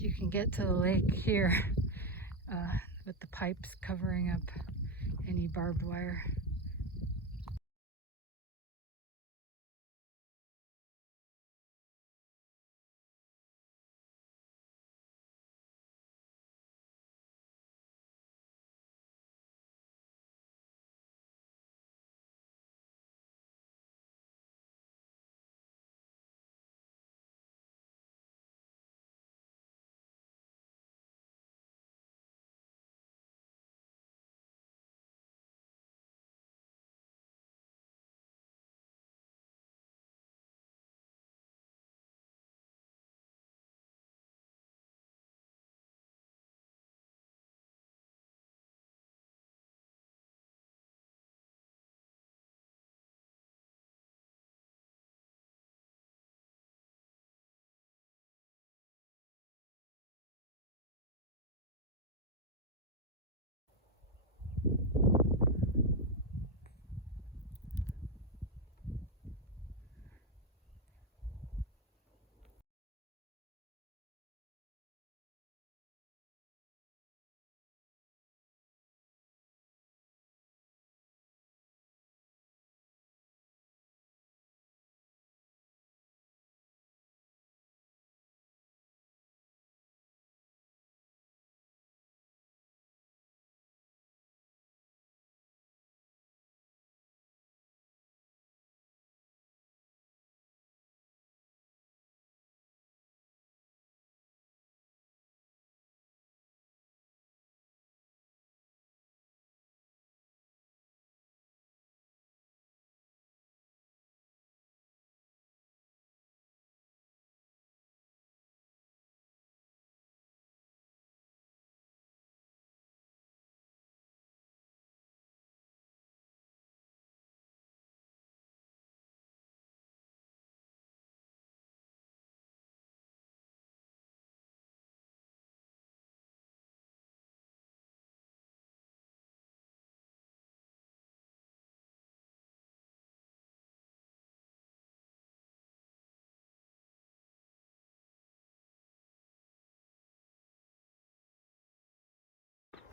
you can get to the lake here with the pipes covering up any barbed wire.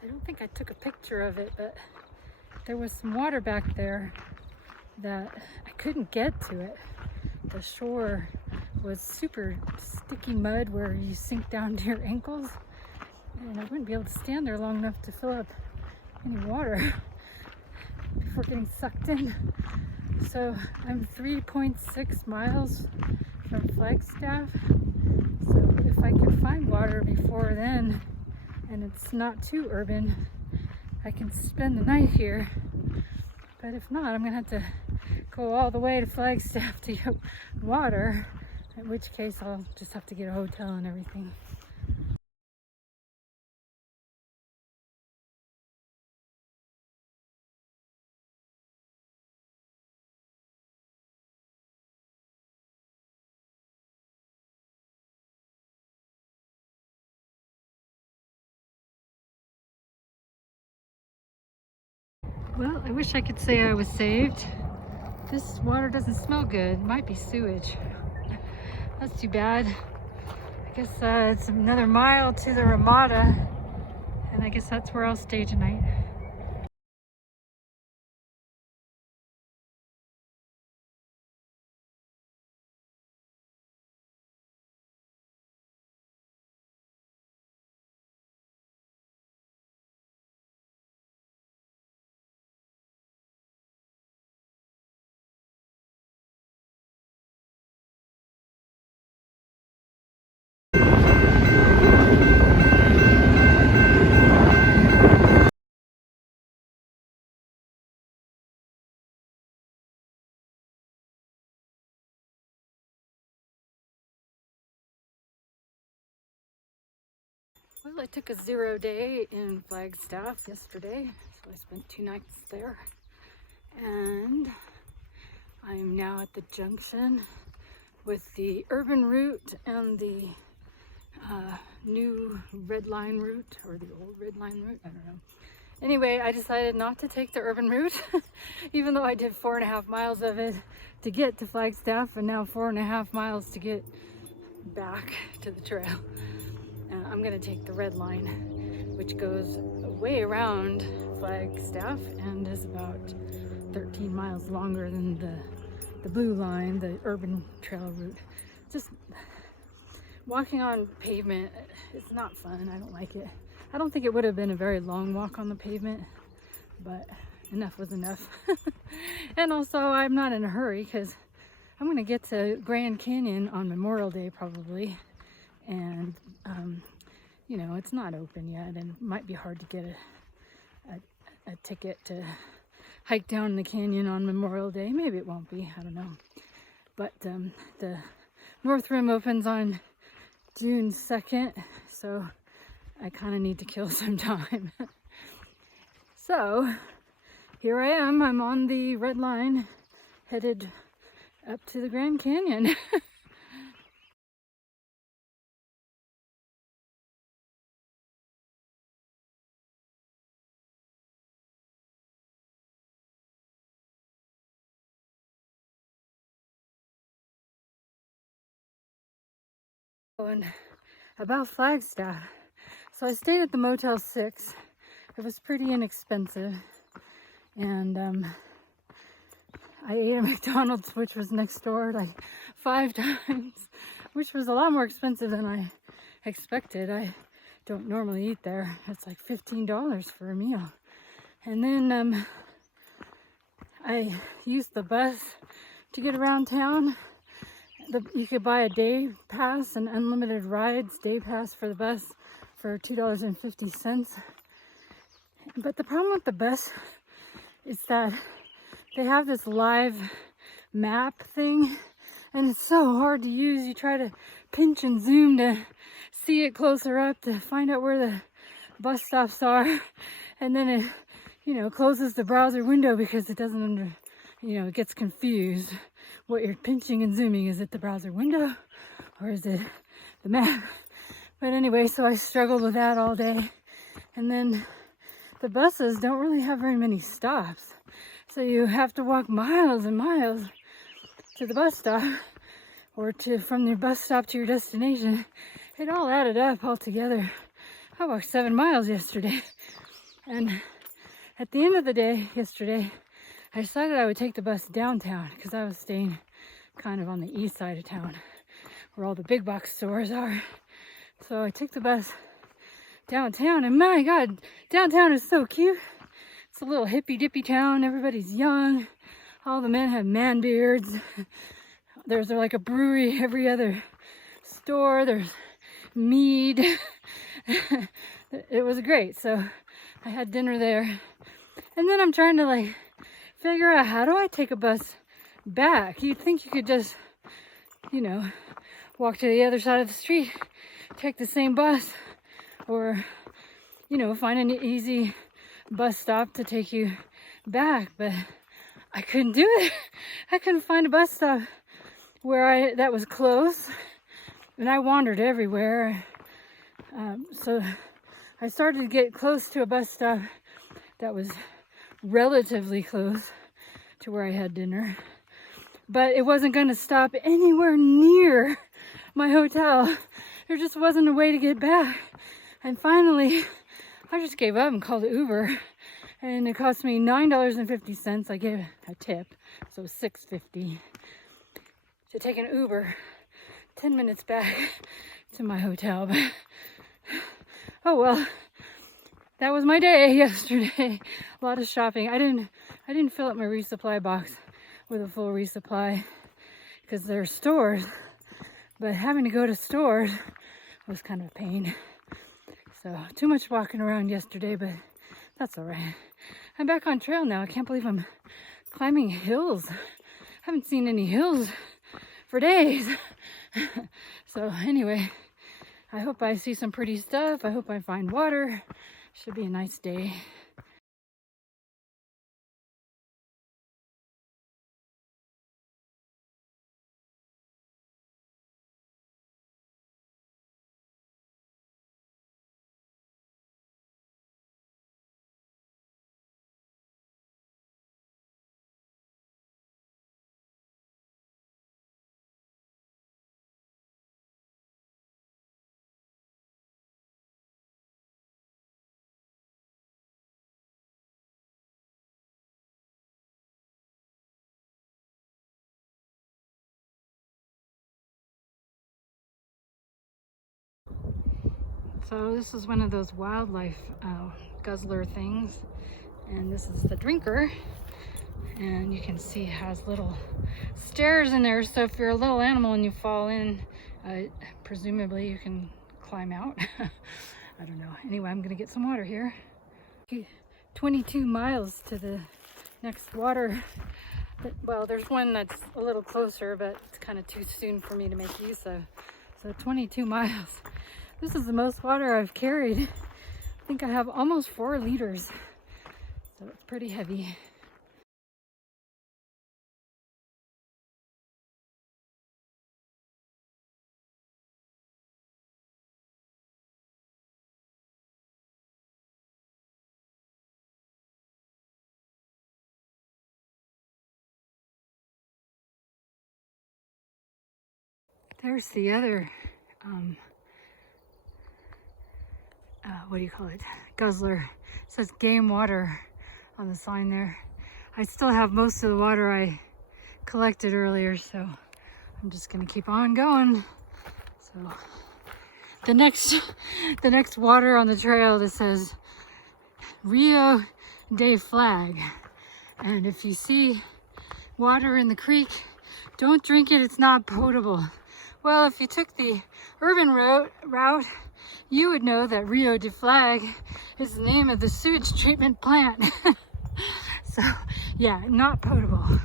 I don't think I took a picture of it, but there was some water back there that I couldn't get to it. The shore was super sticky mud where you sink down to your ankles, and I wouldn't be able to stand there long enough to fill up any water before getting sucked in. So I'm 3.6 miles from Flagstaff, so if I could find water before then and it's not too urban, I can spend the night here. But if not, I'm gonna have to go all the way to Flagstaff to get water, in which case I'll just have to get a hotel and everything. Well, I wish I could say I was saved. This water doesn't smell good. It might be sewage. That's too bad. I guess it's another mile to the Ramada, and I guess that's where I'll stay tonight. Well, I took a 0 day in Flagstaff yesterday, so I spent 2 nights there. And I'm now at the junction with the urban route and the new red line route, or the old red line route, I don't know. Anyway, I decided not to take the urban route, even though I did 4.5 miles of it to get to Flagstaff, and now 4.5 miles to get back to the trail. I'm gonna take the red line, which goes way around Flagstaff and is about 13 miles longer than the blue line, the urban trail route. Just walking on pavement, it's not fun. I don't like it. I don't think it would have been a very long walk on the pavement, but enough was enough. And also, I'm not in a hurry because I'm gonna get to Grand Canyon on Memorial Day probably, and you know, it's not open yet, and it might be hard to get a ticket to hike down the canyon on Memorial Day. Maybe it won't be, I don't know. But the North Rim opens on June 2nd, so I kind of need to kill some time. So here I am, I'm on the red line, headed up to the Grand Canyon. And about Flagstaff, so I stayed at the Motel 6. It was pretty inexpensive, and I ate a McDonald's, which was next door, like 5 times, which was a lot more expensive than I expected. I don't normally eat there. It's like $15 for a meal. And then I used the bus to get around town. You could buy a day pass, an unlimited rides day pass for the bus for $2.50. But the problem with the bus is that they have this live map thing, and it's so hard to use. You try to pinch and zoom to see it closer up to find out where the bus stops are, and then it, you know, closes the browser window because it doesn't it gets confused what you're pinching and zooming. Is it the browser window or is it the map? But anyway, so I struggled with that all day. And then the buses don't really have very many stops, so you have to walk miles and miles to the bus stop, or from your bus stop to your destination. It all added up altogether. I walked 7 miles yesterday, and at the end of the day yesterday, I decided I would take the bus downtown because I was staying kind of on the east side of town where all the big box stores are. So I took the bus downtown, and my God, downtown is so cute. It's a little hippy dippy town. Everybody's young. All the men have man beards. There's like a brewery every other store. There's mead. It was great. So I had dinner there. And then I'm trying to figure out, how do I take a bus back? You'd think you could just, walk to the other side of the street, take the same bus, or, find an easy bus stop to take you back. But I couldn't do it. I couldn't find a bus stop that was close, and I wandered everywhere. So I started to get close to a bus stop that was relatively close to where I had dinner, but it wasn't going to stop anywhere near my hotel. There just wasn't a way to get back, and finally I just gave up and called an Uber, and it cost me $9.50. I gave a tip, so $6.50 to take an Uber 10 minutes back to my hotel. But oh well, that was my day yesterday. A lot of shopping. I didn't fill up my resupply box with a full resupply because there are stores, but having to go to stores was kind of a pain. So too much walking around yesterday, but that's all right. I'm back on trail now. I can't believe I'm climbing hills. I haven't seen any hills for days. So anyway, I hope I see some pretty stuff. I hope I find water. Should be a nice day. So this is one of those wildlife guzzler things, and this is the drinker, and you can see it has little stairs in there, so if you're a little animal and you fall in, presumably you can climb out. I don't know. Anyway, I'm gonna get some water here. 22 miles to the next water. Well, there's one that's a little closer, but it's kind of too soon for me to make use of. So 22 miles. This is the most water I've carried. I think I have almost 4 liters. So it's pretty heavy. There's the other, what do you call it? Guzzler. It says game water on the sign there. I still have most of the water I collected earlier, so I'm just gonna keep on going. So the next water on the trail that says Rio de Flag. And if you see water in the creek, don't drink it, it's not potable. Well, if you took the urban route, you would know that Rio de Flag is the name of the sewage treatment plant. So, yeah, not potable.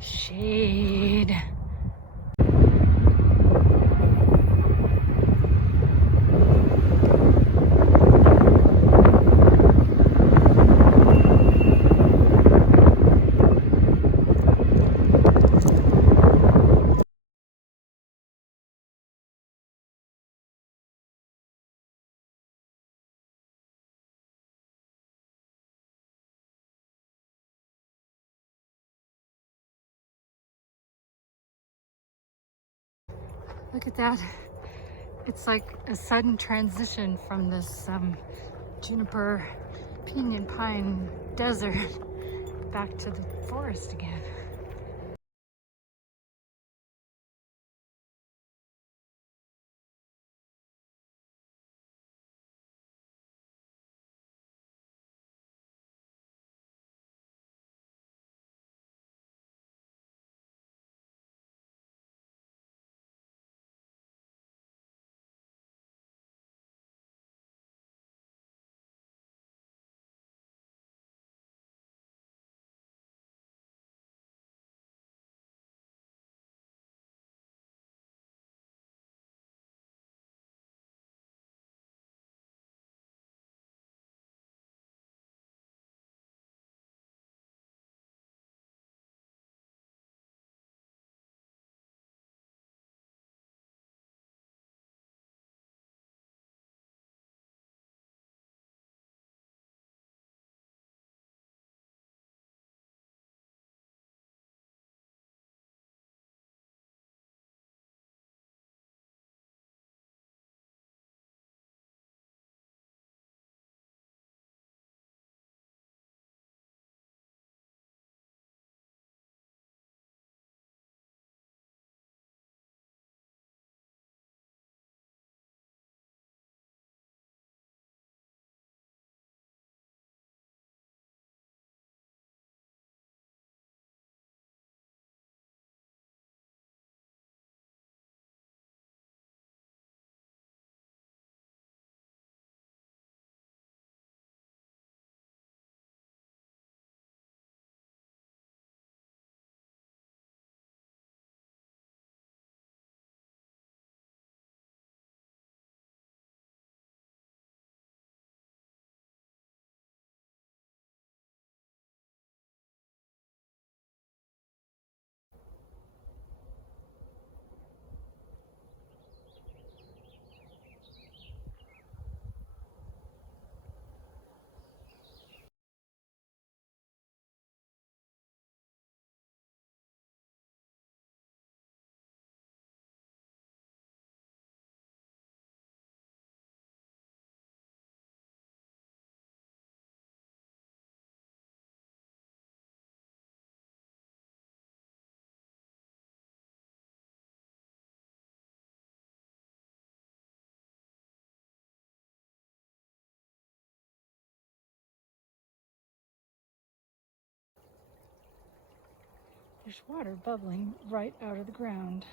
Shade. Look at that. It's like a sudden transition from this juniper pinyon pine desert back to the forest again. There's water bubbling right out of the ground.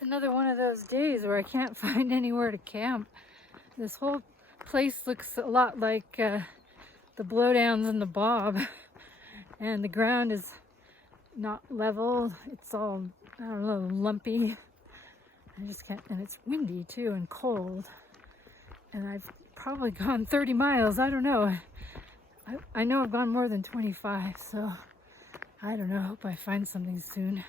Another one of those days where I can't find anywhere to camp. This whole place looks a lot like the blowdowns in the Bob, and the ground is not level. It's all, I don't know, lumpy. I just can't, and it's windy too and cold. And I've probably gone 30 miles. I don't know. I know I've gone more than 25, so I don't know. I hope I find something soon.